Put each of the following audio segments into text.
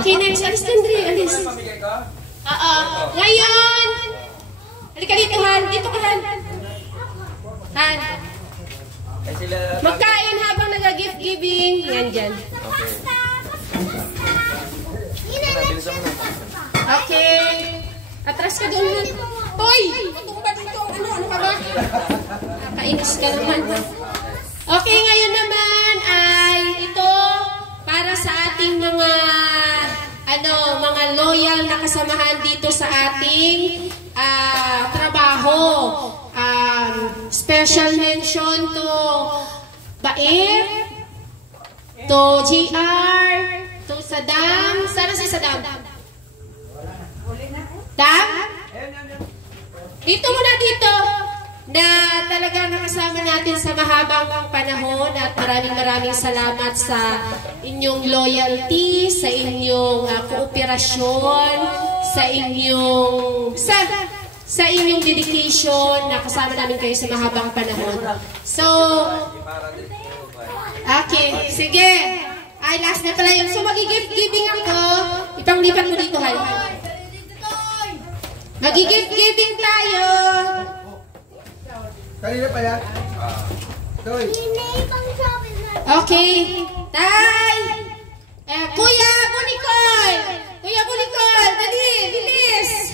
Okay, next. Alis, Kendri. Alis. Oo. Ngayon. Halika dito, Han. Dito ka, Han. Han. Magkain habang nag-gift giving. Yan dyan. Okay. Atras ka doon, Han. Hoy! Matumba dito. Ano ka ba? Nakainis ka naman. Okay, ngayon naman ay ito para sa ating mga mga loyal na kasamahan dito sa ating trabaho. Special mention to Bair, to JR, to Saddam. Sana si Saddam? Dam? Dito muna dito. Na talagang nakasama natin sa mahabang panahon at maraming salamat sa inyong loyalty, sa inyong kooperasyon, sa inyong dedication na kasama namin kayo sa mahabang panahon. So, okay, sige. Ay, last na pala yun. So, mag-gift giving ako. Ipanglipat mo dito, Hal. Mag-gift giving tayo. Kanina pa yan? Okay. Tay! Kuya Bunicol! Kuya Bunicol! Dali! Bilis!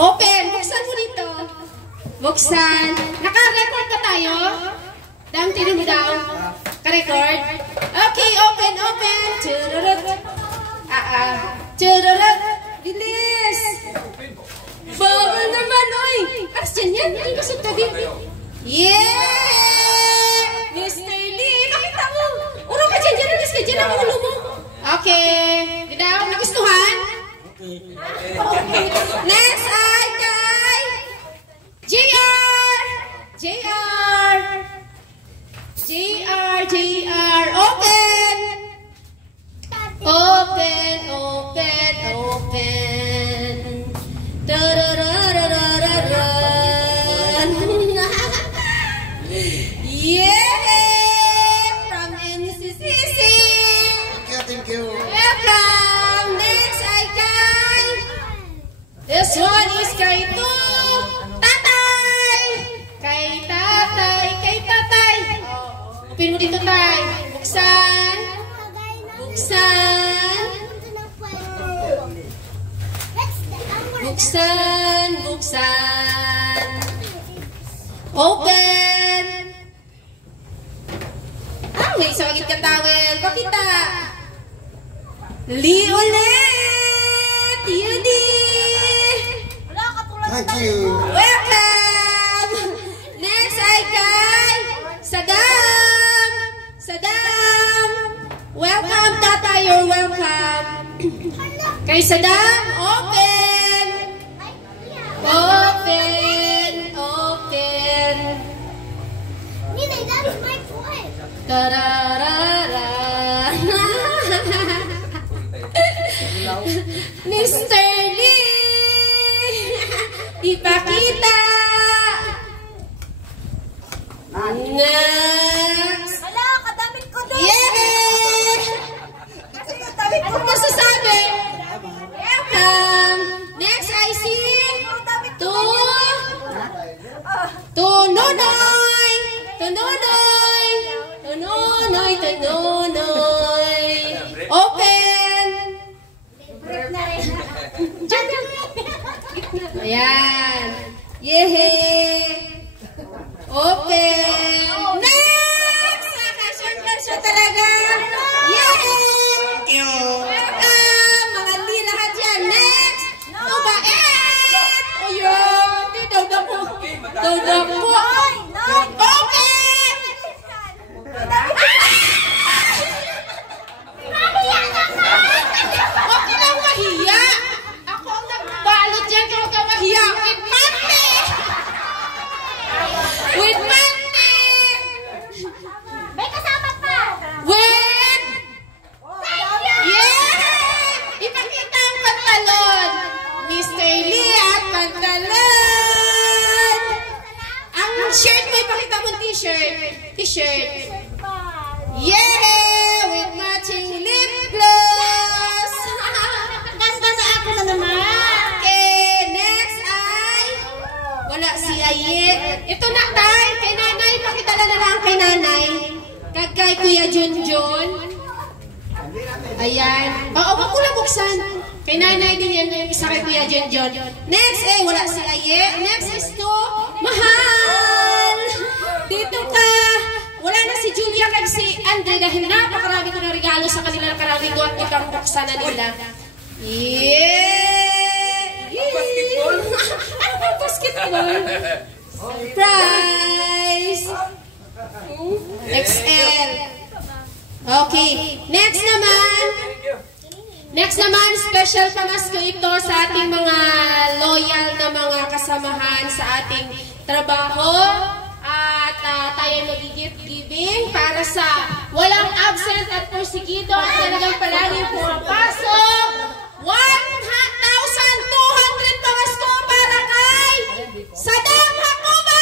Open! Buksan mo dito. Buksan. Naka-record ka tayo? Dang, tinin mo daw. Ka-record? Okay, open! Chururut! Chururut! Bilis! Bawal naman, oy! Aras dyan yan, hindi ka sa tabi. Yeah! Mr. Lee, nakita mo! Uro ka dyan, alis ka dyan, ang ulo mo. Okay. Didaw, nagustuhan? Next ay kay JR! Open! Yeah! From NCCC! Thank you. Welcome! Next ay kay... This one is kay Tatay! Kay Tatay! Open mo dito, Tay. Buksan! Open! May isa magit ka towel. Pakita! Lee ulit! Yudi! Thank you. Welcome! Next ay kay Saddam! Welcome, Tata. You're welcome. Kay Saddam, open! Nina, that's my foot. Tararara. Mr. Lee! Ipakita! Next! Hala, kadamit ko doon. Yeah! Kasi yung damit ko. Ano masasabi? Welcome! Next, I see to Nonoy! Open! Ayan! Yehey! Open! Next! Nakasyon talaga! Yehey! Thank you. Welcome! Mga di lahat yan! Next! Tubaet! Ayun! Dagdag po! Open! Huwag ka lang mahiya! Ako ang nagbalot dyan, huwag ka mahiya! With Mandy! May kasama pa. With... Yeah! Ipakita ang pantalon! Mr. Lee at pantalon! Ang shirt mo, ipakita mo t-shirt. T-shirt. Yeah! With matching lip gloss! kay Kuya Junjun. Ayan. Oo, wag ko lang buksan. Kay nanay din yan, yung isa kay Kuya Junjun. Next, wala si Aye. Next is to Mahal. Dito ka. Wala na si Julia kag si Andre dahil napakarami ko ng regalo sa kanila na karamihan at ikang buksan na nila. Yeah! Basketball? Ano ba basketball? Surprise! XL. Okay. Next naman, special pamasko ito sa ating mga loyal na mga kasamahan sa ating trabaho. At tayo nag-gift giving para sa walang absent at porsigido at talagang palagi pumapasok. 1,200 pamasko para kay Sadam Hakuba!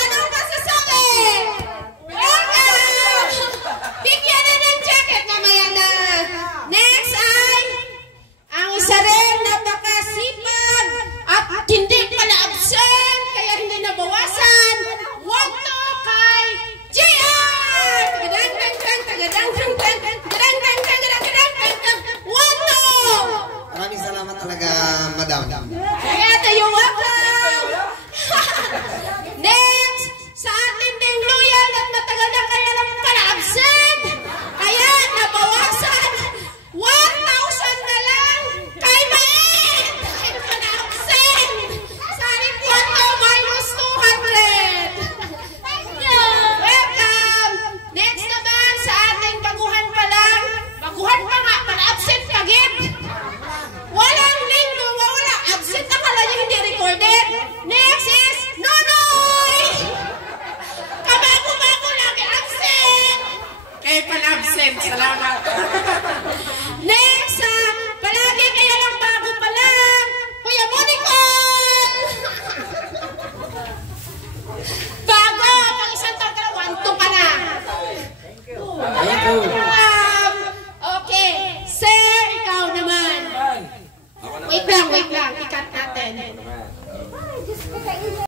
Anong masasabi? Bigyan na ng jacket mamaya na. Next ay ang isa rin napakasipag at hindi pala absent kaya hindi nabawasan. 1 kay JR! Maraming salamat talaga, madam. Kaya tayo welcome! Next, sa ating ding loyal at matagal na kaya naman pala absent. Kaya nabawasan 1,000 na lang kay Maed. Dahil pala absent. Sa ating kwarto minus 200. Welcome! Next naman sa ating baguhan pa lang. Baguhan pa nga, pala absent kagit. Walang linggo, wala. Absent na pala niya, hindi recorded. Next is Nonoy! Kabago-bago lagi absent. Kayo pala absent. Salamat.